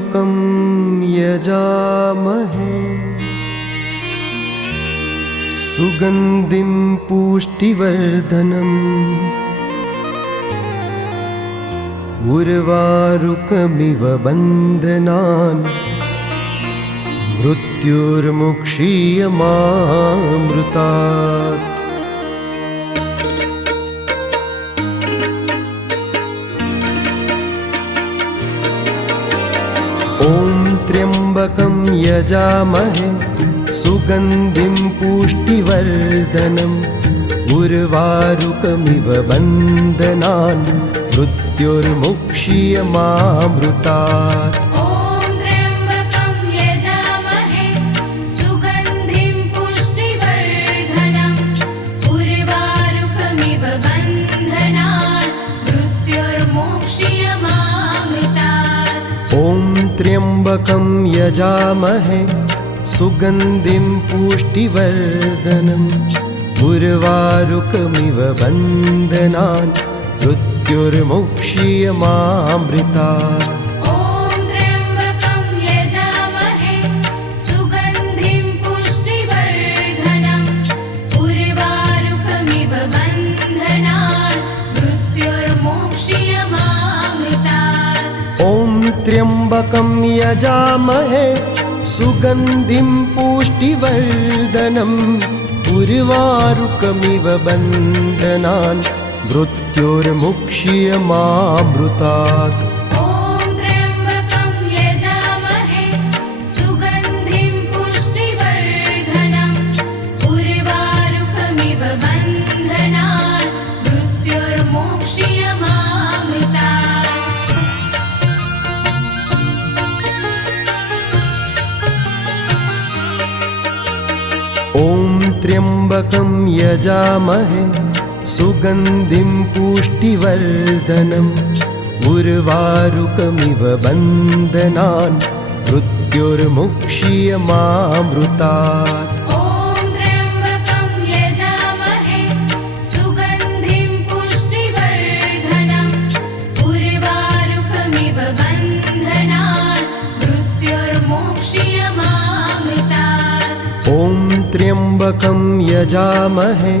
त्र्यम्बकं यजामहे सुगन्धिं पुष्टिवर्धनम् उर्वारुकमिव बन्धनान् मृत्युर्मुक्षीयमामृतात्। ॐ त्र्यम्बकं यजामहे सुगन्धिं पुष्टिवर्धनम् उर्वारुकमिव बन्धनान् मृत्युर्मुक्षीयमामृतात्। त्र्यम्बकं यजामहे सुगन्धिं पुष्टिवर्धनम् उर्वारुकमिव बन्धनान् मृत्युर्मुक्षीयमामृतात्। त्र्यम्बकं यजामहे सुगन्धिं पुष्टिवर्धनम् उर्वारुकमिव बन्धनान् मृत्युर्मुक्षीयमामृतात्। त्र्यम्बकं यजामहे सुगन्धिं पुष्टिवर्धनम् उर्वारुकमिव बन्धनान् मृत्युर्मुक्षीयमामृतात्। त्र्यम्बकं यजामहे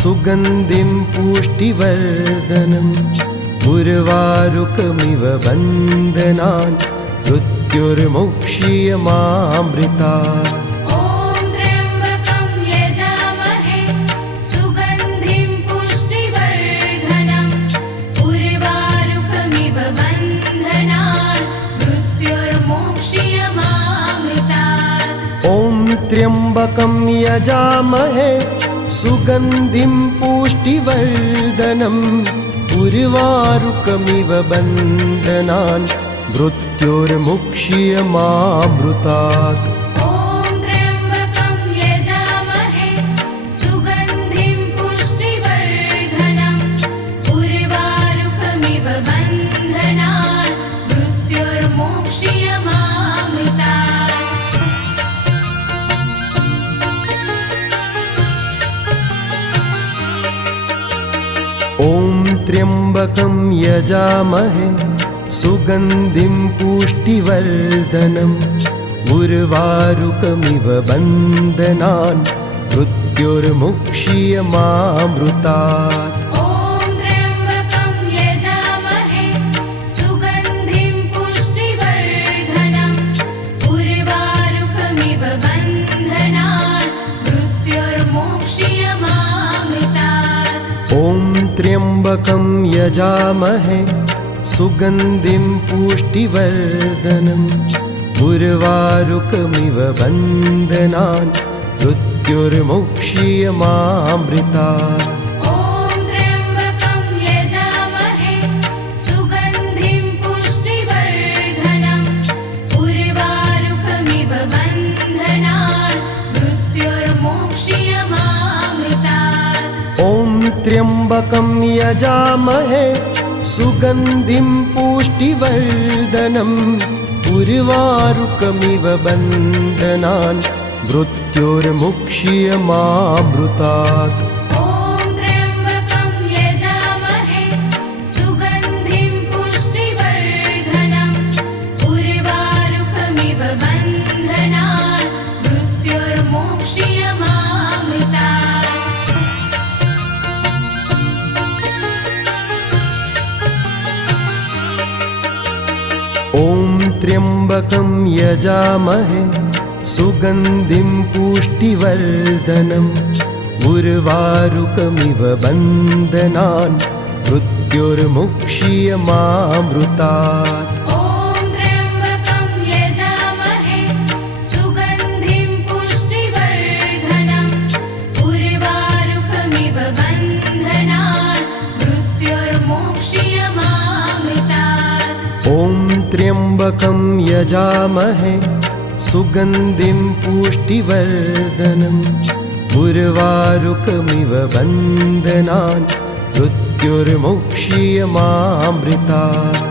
सुगन्धिं पुष्टिवर्धनम् उर्वारुकमिव बन्धनान् मृत्युर्मुक्षीयमामृतात्। त्र्यम्बकं यजामहे सुगन्धिं पुष्टिवर्धनम् उर्वारुकमिव बन्धनान् मृत्युर्मुक्षीयमामृतात्। त्र्यम्बकं यजामहे सुगन्धिं पुष्टिवर्धनम् उर्वारुकमिव बन्धनान् मृत्युर्मुक्षीयमामृतात्। त्र्यम्बकं यजामहे सुगन्धिं पुष्टिवर्धनम् उर्वारुकमिव बन्धनान् मृत्युर्मुक्षीयमामृतात्। त्र्यम्बकं यजामहे सुगन्धिं पुष्टिवर्धनम् उर्वारुकमिव बन्धनान् मृत्युर्मुक्षीयमामृतात्। त्र्यम्बकं यजामहे सुगन्धिं पुष्टिवर्धनम् उर्वारुकमिव त्र्यम्बकं यजामहे सुगन्धिं पुष्टिवर्धनम् उर्वारुकमिव बन्धनान् मृत्युर्मुक्ष्यमामृतात्। ॐ त्र्यम्बकं यजामहे सुगन्धिं पुष्टिवर्धनम् उर्वारुकमिव बन्धनान् मृत्युर्मुक्ष्यमामृतात्।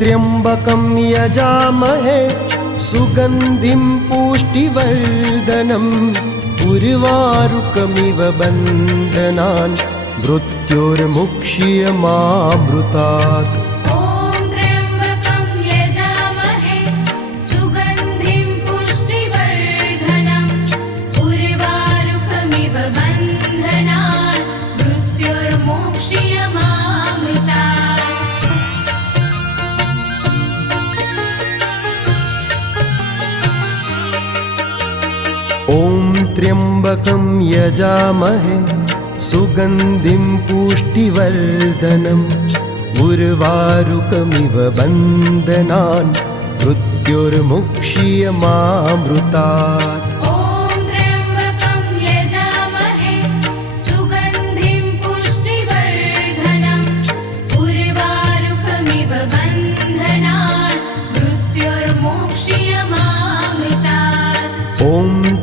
त्र्यम्बकं यजामहे सुगन्धिं पुष्टिवर्धनम् उर्वारुकमिव बन्धनान् मृत्युर्मुक्ष्यमामृतात्। ॐ त्र्यम्बकं यजामहे सुगन्धिं पुष्टिवर्धनम् उर्वारुकमिव बन्धनान् मृत्युर्मुक्ष्यमामृतात्।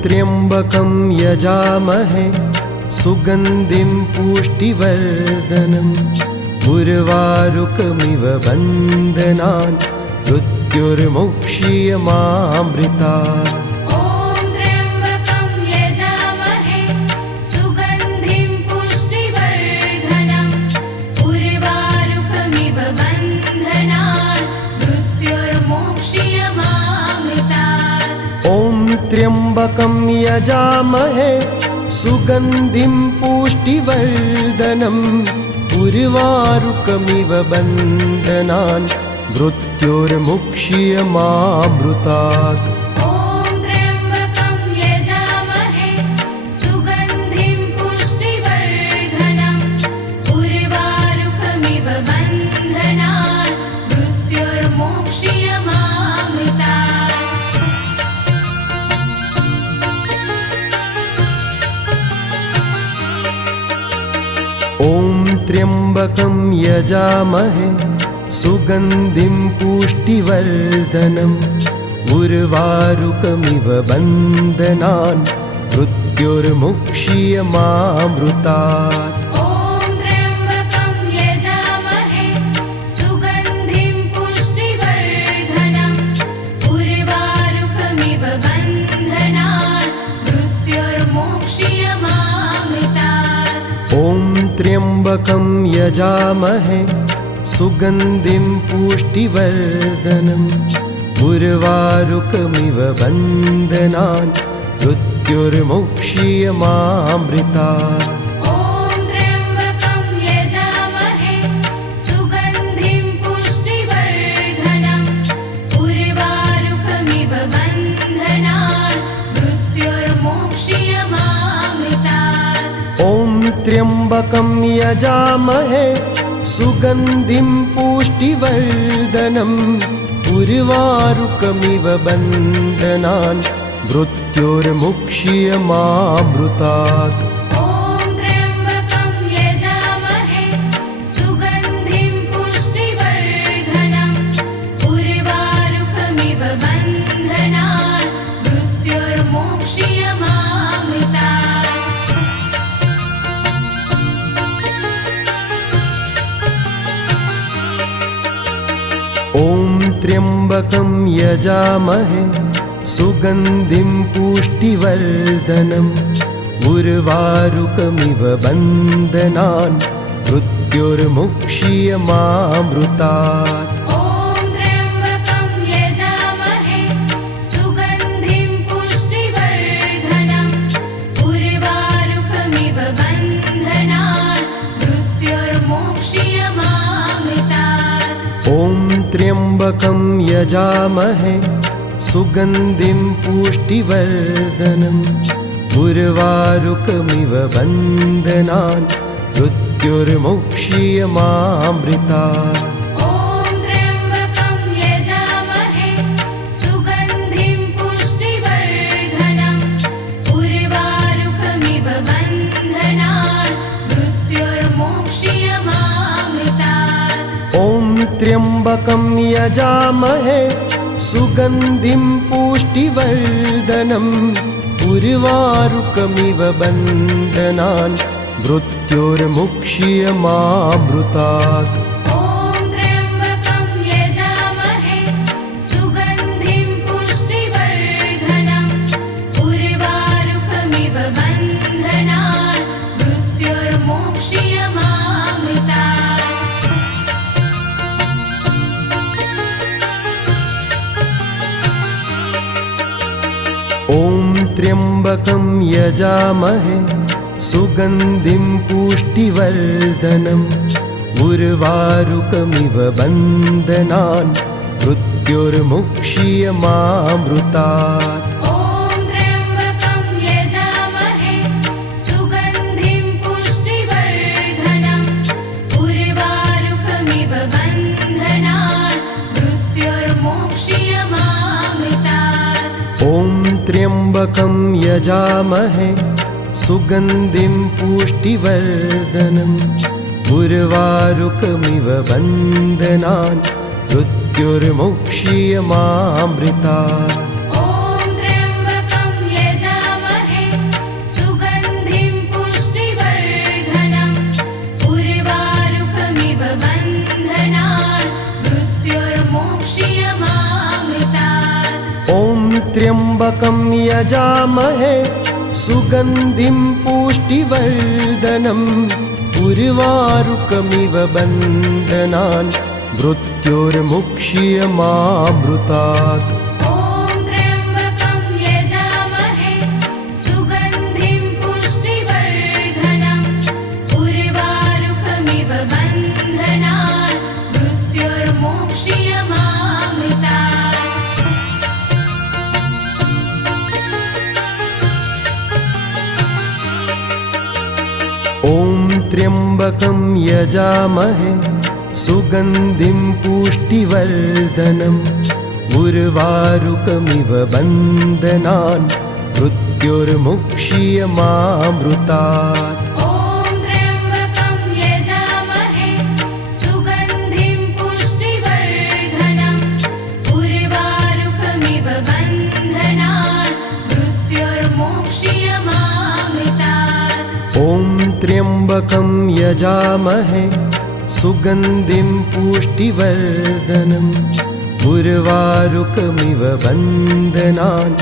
त्र्यम्बकं यजामहे सुगन्धिं पुष्टिवर्धनम् उर्वारुकमिव बन्धनान् मृत्युर्मुक्ष्यमामृतात्। त्र्यम्बकं यजामहे सुगन्धिं पुष्टिवर्धनम् उर्वारुकमिव बन्धनान् मृत्युर्मुक्ष्यमामृतात्। त्र्यम्बकं यजामहे सुगन्धिं पुष्टिवर्धनम् उर्वारुकमिव बन्धनान् मृत्युर्मुक्ष्यमामृतात्। त्र्यम्बकं यजामहे सुगन्धिं पुष्टिवर्धनम् उर्वारुकमिव बन्धनान् मृत्युर्मुक्ष्यमामृतात्। त्र्यम्बकं यजामहे सुगन्धिं पुष्टिवर्धनम् उर्वारुकमिव बन्धनान् मृत्युर्मुक्ष्यमामृतात्। त्र्यम्बकं यजामहे सुगन्धिं पुष्टिवर्धनम् उर्वारुकमिव बन्धनान् मृत्युर्मुक्ष्यमामृतात्। त्र्यम्बकं यजामहे सुगन्धिं पुष्टिवर्धनम् उर्वारुकमिव बन्धनान् मृत्युर्मुक्षीयमामृतात्। त्र्यम्बकं यजामहे सुगन्धिं पुष्टिवर्धनम् उर्वारुकमिव बन्धनान् मृत्युर्मुक्षीयमामृतात्। त्र्यम्बकं यजामहे सुगन्धिं पुष्टिवर्धनम् उर्वारुकमिव बन्धनान् मृत्युर्मुक्षीयमामृतात्। त्र्यम्बकं यजामहे सुगन्धिं पुष्टिवर्धनम् उर्वारुकमिव बन्धनान् मृत्युर्मुक्षीयमामृतात्। त्र्यम्बकं यजामहे सुगन्धिं पुष्टिवर्धनम् उर्वारुकमिव बन्धनान् मृत्युर्मुक्षीयमामृतात्। त्र्यम्बकं यजामहे सुगन्धिं पुष्टिवर्धनम् उर्वारुकमिव बन्धनान् मृत्युर्मुक्षीयमामृतात्। त्र्यम्बकं यजामहे सुगन्धिं पुष्टिवर्धनम् उर्वारुकमिव बन्धनान्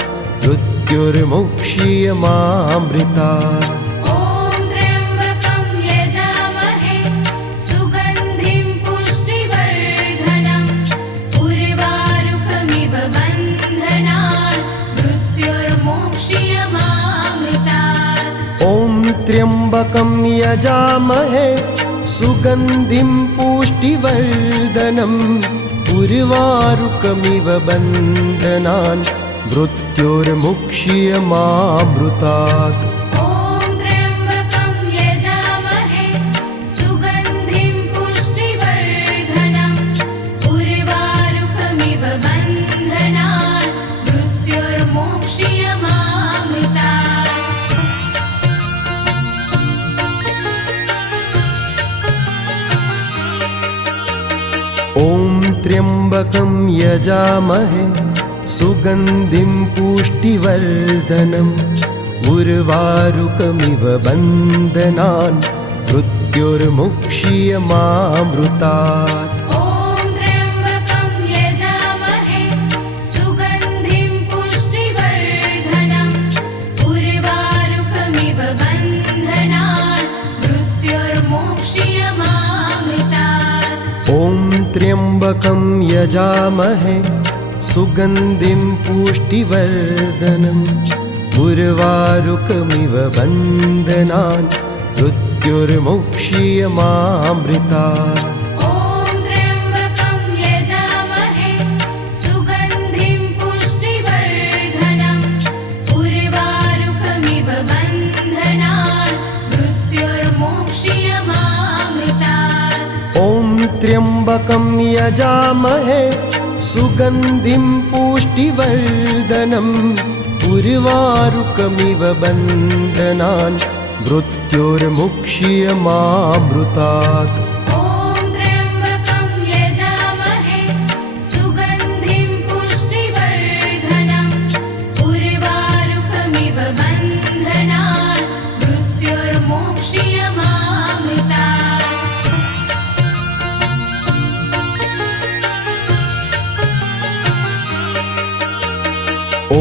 मृत्युर्मुक्षीयमामृतात्। त्र्यम्बकं यजामहे सुगन्धिं पुष्टिवर्धनम् उर्वारुकमिव बन्धनान् मृत्युर्मुक्षीयमामृतात्। त्र्यम्बकं यजामहे सुगन्धिं पुष्टिवर्धनम् उर्वारुकमिव बन्धनान् मृत्युर्मुक्षीयमामृतात्। त्र्यम्बकं यजामहे सुगन्धिं पुष्टिवर्धनम् उर्वारुकमिव बन्धनान् मृत्युर्मुक्षीयमामृतात्। त्र्यम्बकं यजामहे सुगन्धिं पुष्टिवर्धनम् उर्वारुकमिव बन्धनान् मृत्योर्मुक्ष्यमामृतात्। ॐ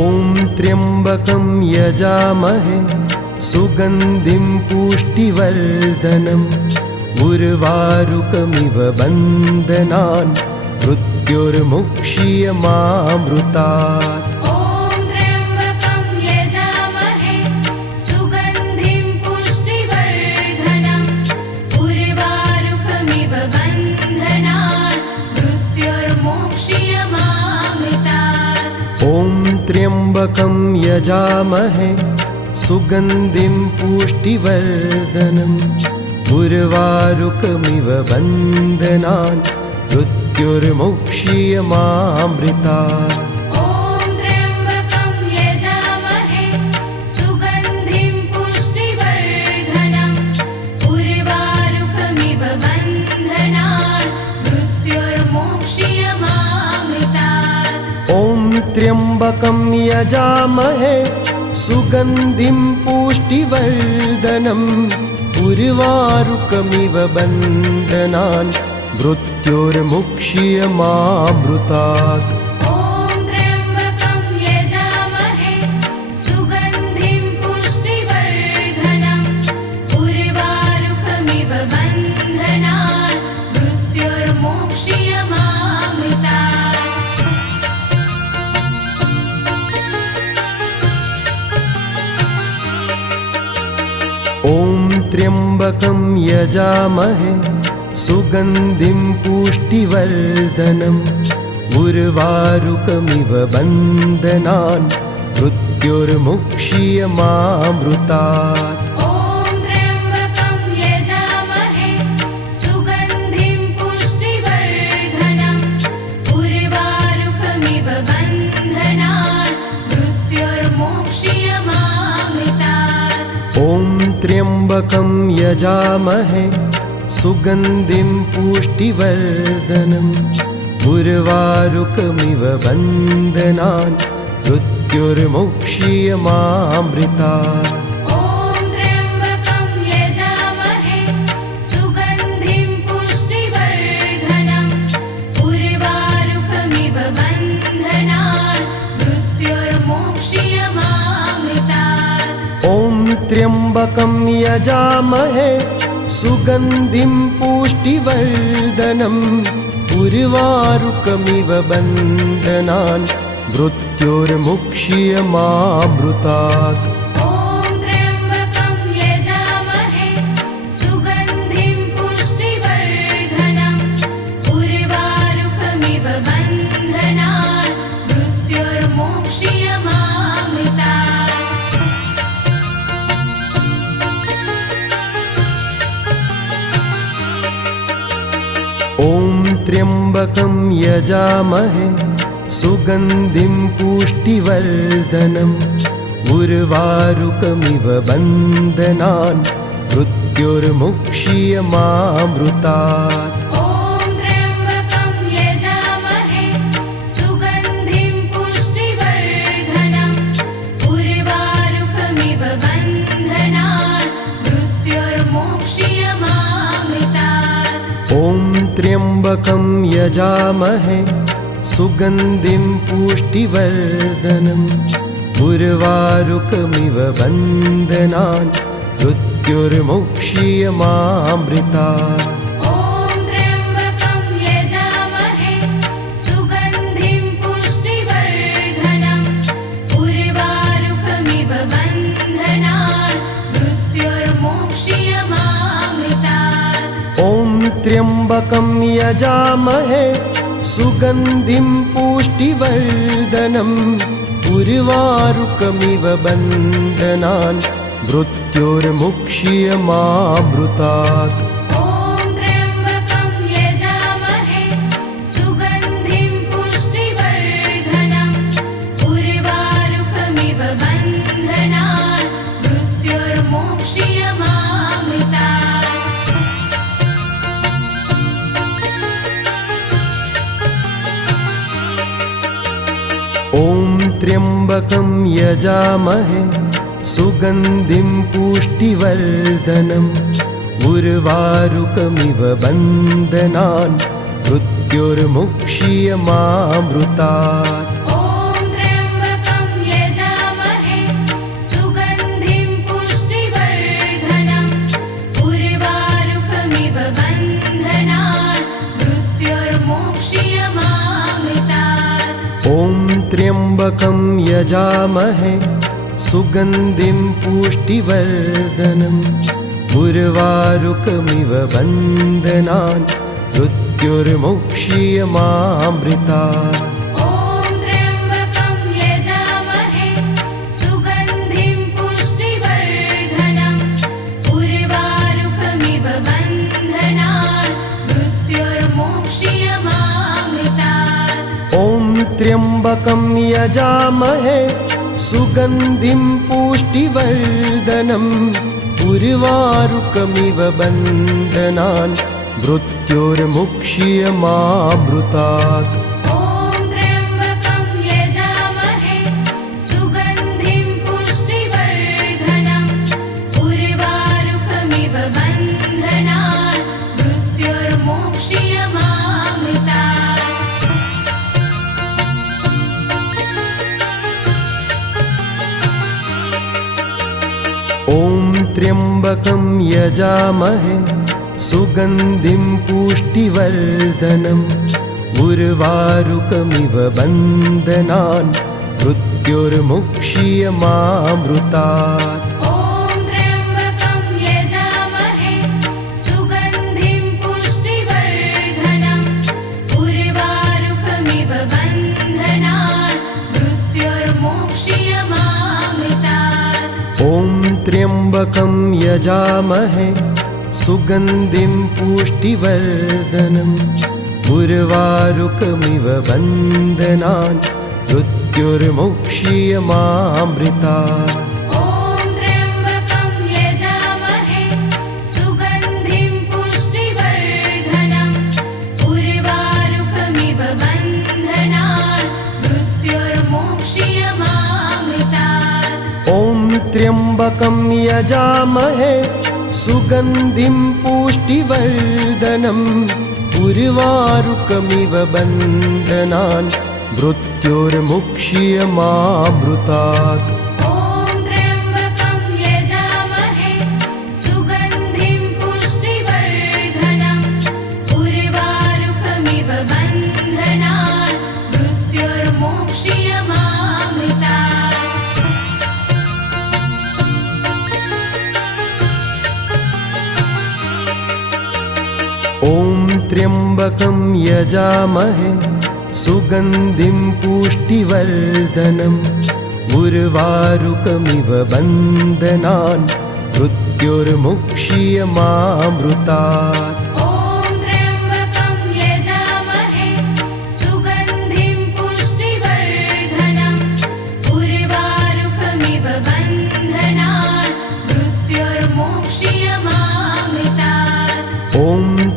त्र्यम्बकं यजामहे सुगन्धिं पुष्टिवर्धनम् उर्वारुकमिव बन्धनान् मृत्योर्मुक्ष्यमामृतात्। ॐ त्र्यम्बकं यजामहे सुगन्धिं पुष्टिवर्धनम् उर्वारुकमिव बन्धनान् मृत्योर्मुक्ष्यमामृतात्। ॐ त्र्यम्बकं यजामहे सुगन्धिं पुष्टिवर्धनम् उर्वारुकमिव बन्धनान् मृत्योर्मुक्ष्यमामृतात्। ॐ त्र्यम्बकं यजामहे सुगन्धिं पुष्टिवर्धनम् उर्वारुकमिव बन्धनान् मृत्योर्मुक्ष्यमामृतात्। ॐ त्र्यम्बकं यजामहे सुगन्धिं पुष्टिवर्धनम् उर्वारुकमिव बन्धनान् मृत्योर्मुक्ष्यमामृतात्। ॐ त्र्यम्बकं यजामहे सुगन्धिं पुष्टिवर्धनम् उर्वारुकमिव बन्धनान् मृत्योर्मुक्ष्यमामृतात्। ॐ त्र्यम्बकं यजामहे सुगन्धिं पुष्टिवर्धनम् उर्वारुकमिव बन्धनान् मृत्योर्मुक्ष्यमामृतात्। ॐ त्र्यम्बकं यजामहे सुगन्धिं पुष्टिवर्धनम् उर्वारुकमिव बन्धनान् मृत्योर्मुक्ष्यमामृतात्। ॐ त्र्यम्बकं यजामहे सुगन्धिं पुष्टिवर्धनम् उर्वारुकमिव बन्धनान् मृत्योर्मुक्ष्यमामृतात्। त्र्यम्बकं यजामहे सुगन्धिं पुष्टिवर्धनम् उर्वारुकमिव बन्धनान् मृत्युर्मुक्षीयमामृतात्। त्र्यम्बकं यजामहे सुगन्धिं पुष्टिवर्धनम् उर्वारुकमिव बन्धनान् मृत्युर्मुक्षीयमामृतात्। त्र्यम्बकं यजामहे सुगन्धिं पुष्टिवर्धनम् उर्वारुकमिव बन्धनान् मृत्युर्मुक्षीयमामृतात्। त्र्यम्बकं यजामहे सुगन्धिं पुष्टिवर्धनम् उर्वारुकमिव बन्धनान् मृत्युर्मुक्षीयमामृतात्। त्र्यम्बकं यजामहे सुगन्धिं पुष्टिवर्धनम् उर्वारुकमिव बन्धनान् मृत्युर्मुक्षीयमामृतात्। त्र्यम्बकं यजामहे सुगन्धिं पुष्टिवर्धनम् उर्वारुकमिव बन्धनान् मृत्युर्मुक्षीयमामृतात्। त्र्यम्बकं यजामहे सुगन्धिं पुष्टिवर्धनम् उर्वारुकमिव बन्धनान् मृत्युर्मुक्षीयमामृतात्।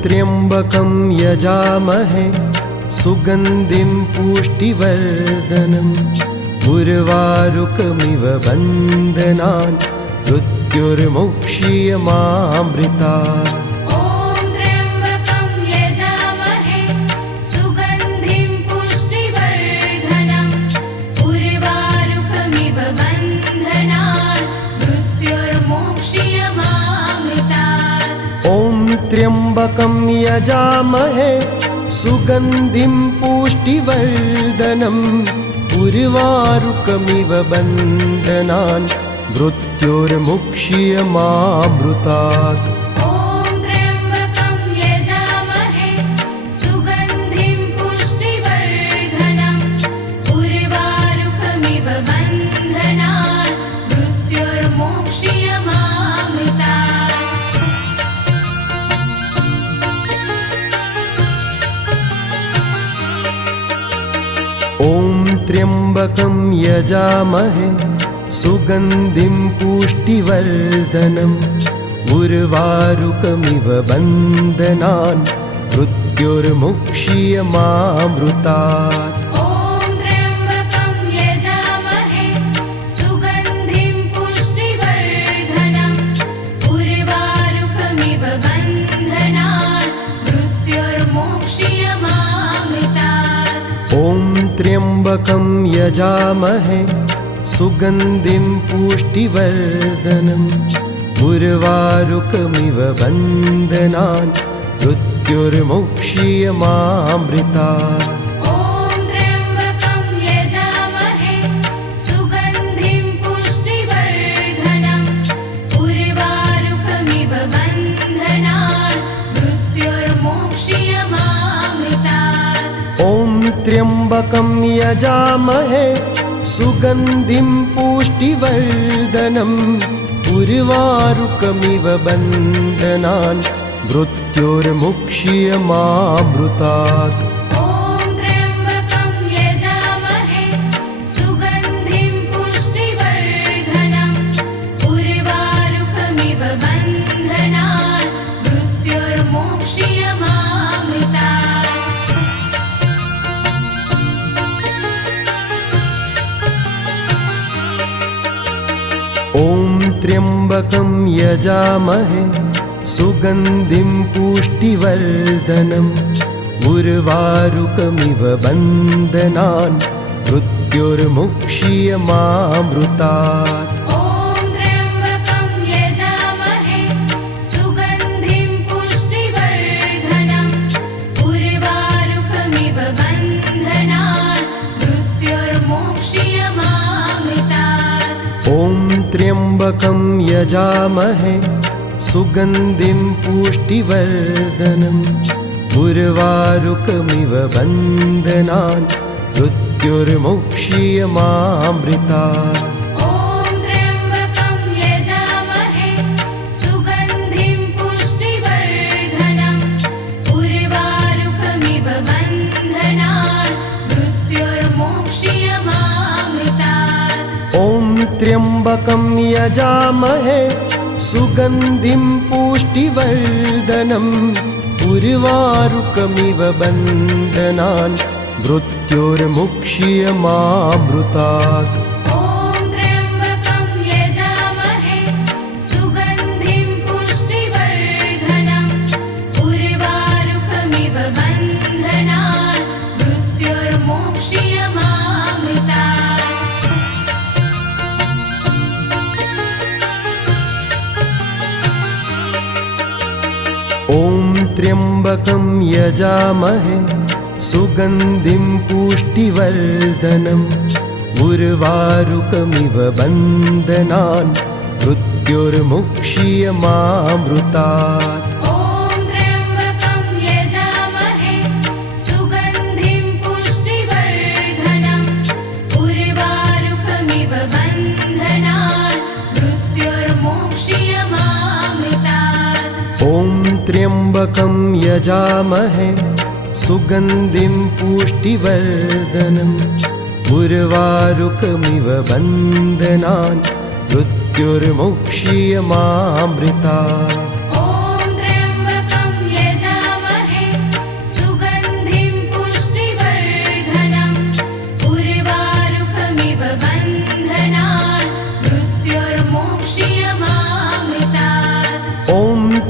त्र्यम्बकं यजामहे सुगन्धिं पुष्टिवर्धनम् उर्वारुकमिव बन्धनान् मृत्युर्मुक्षीयमामृतात्। त्र्यम्बकं यजामहे सुगन्धिं पुष्टिवर्धनम् उर्वारुकमिव बन्धनान् मृत्युर्मुक्षीयमामृतात्। त्र्यम्बकं यजामहे सुगन्धिं पुष्टिवर्धनम् उर्वारुकमिव बन्धनान् मृत्युर्मुक्षीयमामृतात्। त्र्यम्बकं यजामहे सुगन्धिं पुष्टिवर्धनम् उर्वारुकमिव बन्धनान् मृत्युर्मुक्षीयमामृतात्। त्र्यम्बकं यजामहे सुगन्धिं पुष्टिवर्धनम् उर्वारुकमिव बन्धनान् मृत्युर्मुक्षीयमामृतात्। त्र्यम्बकं यजामहे सुगन्धिं पुष्टिवर्धनम् उर्वारुकमिव बन्धनान् मृत्युर्मुक्षीयमामृतात्। त्र्यम्बकं यजामहे सुगन्धिं पुष्टिवर्धनम् उर्वारुकमिव बन्धनान् मृत्युर्मुक्षीयमामृतात्। त्र्यम्बकं यजामहे सुगन्धिं पुष्टिवर्धनम् उर्वारुकमिव बन्धनान् मृत्युर्मुक्षीयमामृतात्। त्र्यम्बकं यजामहे सुगन्धिं पुष्टिवर्धनम् उर्वारुकमिव बन्धनान् मृत्युर्मुक्षीयमामृतात्। त्र्यम्बकं यजामहे सुगन्धिं पुष्टिवर्धनम् उर्वारुकमिव बन्धनान् मृत्युर्मुक्षीयमामृतात्।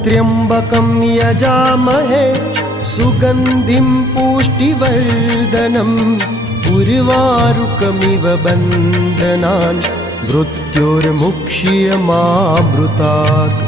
त्र्यम्बकं यजामहे सुगन्धिं पुष्टिवर्धनम् उर्वारुकमिव बन्धनान् मृत्युर्मुक्षीयमामृतात्।